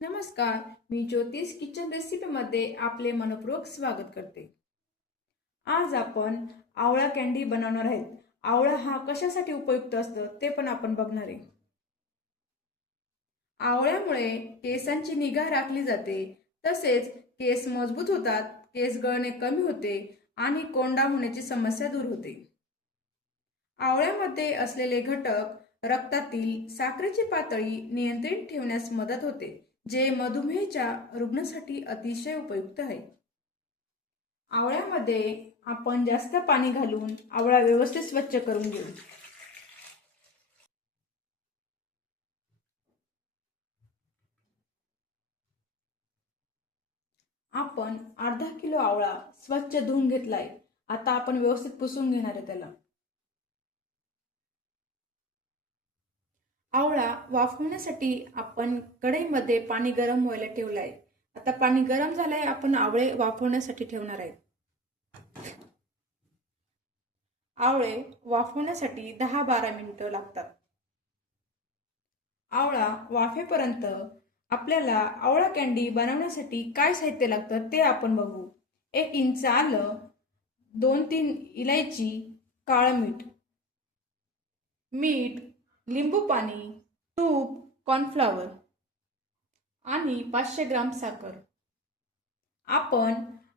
नमस्कार मी ज्योतिष किचन रेसिपीमध्ये आपले मनपूर्वक स्वागत करते. आज आपण आवळा कॅन्डी बनवणार आहेत. आवळा हा कशासाठी उपयुक्त असतो ते पण आपण बघणार. आहे आवळ्यामुळे केसांची निगा राखली जाते तसेच केस मजबूत होतात केस गळणे कमी होते आणि कोंडा होण्याची समस्या दूर होते. आवळ्यामध्ये असलेले घटक रक्तातील साखरेची पातळी नियंत्रित ठेवण्यास मदत होते. जे मधुमेहच्या रुग्णासाठी अतिशय उपयुक्त आहे. आवळ्यामध्ये आपण जास्त पाणी घालून आवळा व्यवस्थित स्वच्छ करून घेऊ. आपण अर्धा किलो आवळा स्वच्छ धुवून घेतलाय. आता आपण व्यवस्थित पुसून घेणार आहे त्याला. आवळा वाफवण्यासाठी आपण कढईमध्ये पाणी गरम व्हायला ठेवलं आहे आता पाणी गरम झालंय आपण आवळे वाफवण्यासाठी ठेवणार आहे. आवळे वाफवण्यासाठी दहा बारा मिनिटं लागतात. आवळा वाफेपर्यंत आपल्याला आवळा कॅन्डी बनवण्यासाठी काय साहित्य लागतं ते आपण बघू. एक इंच आलं दोन तीन इलायची काळं मीठ. मीठ लिंबू पाणी तूप कॉर्नफ्लॉवर आणि पाचशे ग्राम साखर. आपण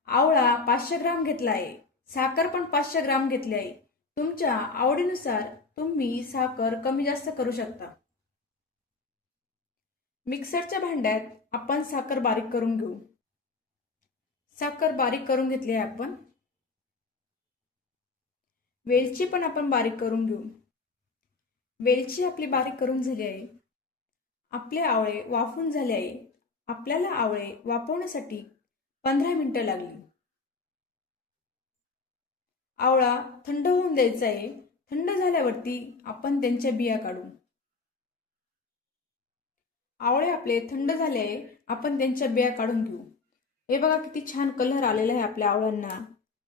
आवळा पाचशे ग्राम घेतला आहे. साखर पण पाचशे ग्राम घेतली आहे. तुमच्या आवडीनुसार तुम्ही साखर कमी जास्त करू शकता. मिक्सरच्या भांड्यात आपण साखर बारीक करून घेऊ. साखर बारीक करून घेतली आहे आपण. वेलची पण आपण बारीक करून घेऊ. वेलची आपली बारीक करून झाली आहे आपले आवळे वाफून झाले आहे आपल्याला आवळे वाफवण्यासाठी पंधरा मिनिटं लागली. आवळा थंड होऊन द्यायचा आहे. थंड झाल्यावरती आपण त्यांच्या बिया काढू. आवळे आपले थंड झाले आहे. आपण त्यांच्या बिया काढून घेऊ. हे बघा किती छान कलर आलेला आहे आपल्या आवळ्यांना.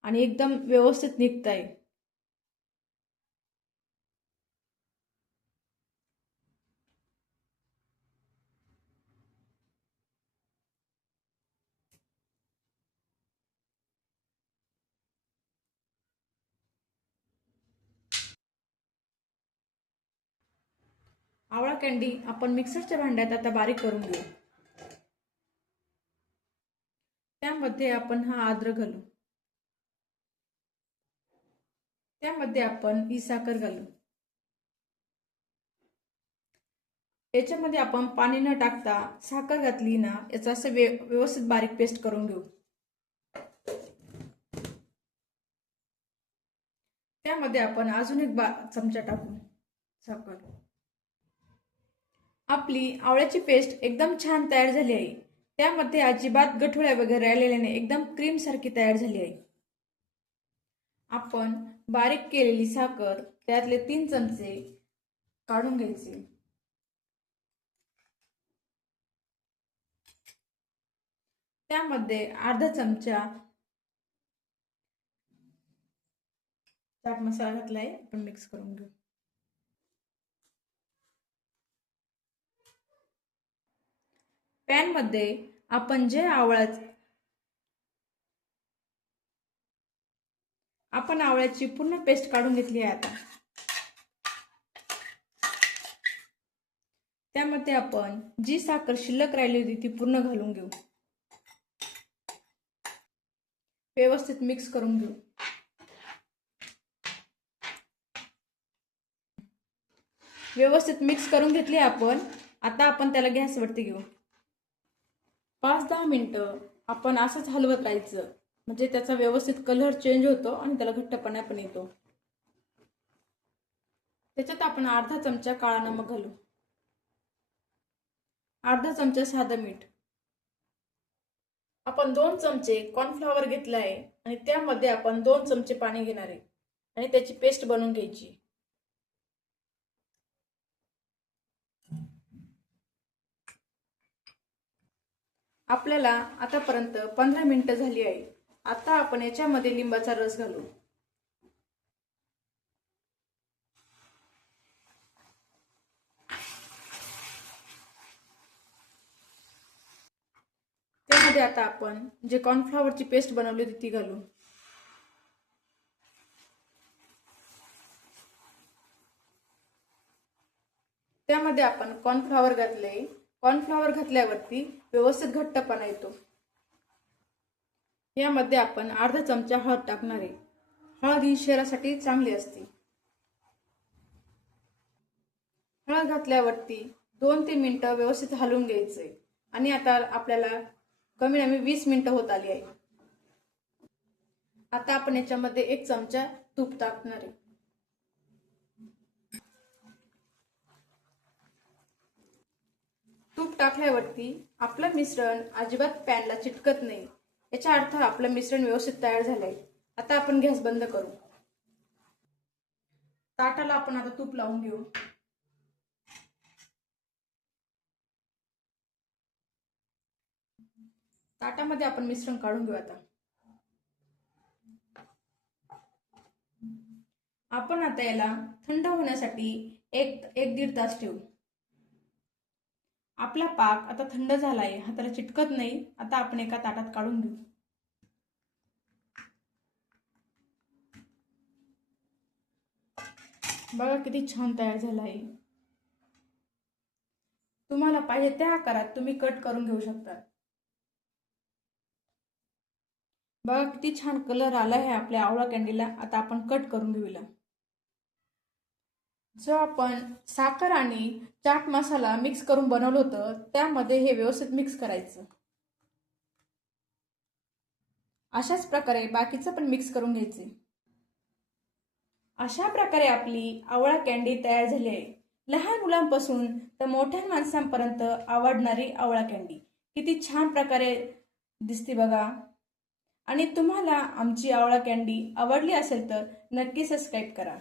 आणि एकदम व्यवस्थित निघत आहे आवळा कँडी आपण मिक्सरच्या भांड्यात आता बारीक करून घेऊ. त्यामध्ये आपण हा आद्र घालू. त्यामध्ये आपण ही साखर घालू. याच्यामध्ये आपण पाणी न टाकता साखर घातली ना याचा असं व्यवस्थित बारीक पेस्ट करून घेऊ. त्यामध्ये आपण अजून एक बा चमचा टाकू साखर. आपली आवळ्याची पेस्ट एकदम छान तयार झाली आहे. त्यामध्ये अजिबात गठुळ्या वगैरे राहिलेल्या नाही एकदम क्रीम सारखी तयार झाली आहे. आपण बारीक केलेली साखर त्यातले तीन चमचे काढून घ्यायचे. त्यामध्ये अर्धा चमचा चाट मसाला घातलाय आपण मिक्स करून घेऊ. पॅनमध्ये आपण जे आवळाच आपण आवळ्याची पूर्ण पेस्ट काढून घेतली आहे आता. त्यामध्ये आपण जी साखर शिल्लक राहिली होती ती पूर्ण घालून घेऊ. व्यवस्थित मिक्स करून घेऊ. व्यवस्थित मिक्स करून घेतली आपण. आता आपण त्याला गॅसवरती घेऊ. पाच दहा मिनटं आपण असंच हलवत राहायचं. म्हणजे त्याचा व्यवस्थित कलर चेंज होतो आणि त्याला घट्टपणा पण येतो. त्याच्यात आपण अर्धा चमचा काळा नमक घालू. अर्धा चमचा साधं मीठ. आपण दोन चमचे कॉर्नफ्लॉवर घेतला आहे आणि त्यामध्ये आपण दोन चमचे पाणी घेणार आहे. आणि त्याची पेस्ट बनवून घ्यायची. आपल्याला आतापर्यंत पंधरा मिनिटं झाली आहे. आता आपण याच्यामध्ये लिंबाचा रस घालू. त्यामध्ये आता आपण जे कॉर्नफ्लॉवरची पेस्ट बनवली होती ती घालू. त्यामध्ये आपण कॉर्नफ्लॉवर घातले कॉर्नफ्लॉवर घातल्यावरती व्यवस्थित घट्टपणा येतो. यामध्ये आपण अर्धा चमचा हळद टाकणार आहे. हळद ही शरीरासाठी चांगली असते. हळद घातल्यावरती दोन ते मिनटं व्यवस्थित हलवून घ्यायचंय. आणि आता आपल्याला कमी कमी वीस मिनिटं होत आली आहे. आता आपण याच्यामध्ये एक चमचा तूप टाकणार आहे. तूप टाकल्यावरती आपलं मिश्रण अजिबात पॅनला चिटकत नाही. याचा अर्थ आपलं मिश्रण व्यवस्थित तयार झालंय. आता आपण गॅस बंद करू. ताटाला आपण आता तूप लावून घेऊ. ताटामध्ये आपण मिश्रण काढून घेऊ आता. आपण आता याला थंड होण्यासाठी एक एक दीड तास ठेवू. आपला पाक आता थंड झालाय हाताला चिटकत नाही आता आपण एका ताटात काढून घेऊ. बघा किती छान तयार झाला आहे तुम्हाला पाहिजे त्या आकारात तुम्ही कट करून घेऊ शकता. बघा किती छान कलर आला आहे आपल्या आवळा कॅन्डीला आता आपण कट करून घेऊया. जो आपण साखर आणि चाट मसाला मिक्स करून बनवलं होतं त्यामध्ये हे व्यवस्थित मिक्स करायचं. अशाच प्रकारे बाकीचं पण मिक्स करून घ्यायचे. अशा प्रकारे आपली आवळा कॅन्डी तयार झाली आहे. लहान मुलांपासून तर मोठ्या माणसांपर्यंत आवडणारी आवळा कॅन्डी किती छान प्रकारे दिसते बघा. आणि तुम्हाला आमची आवळा कॅन्डी आवडली असेल तर नक्की सबस्क्राईब करा.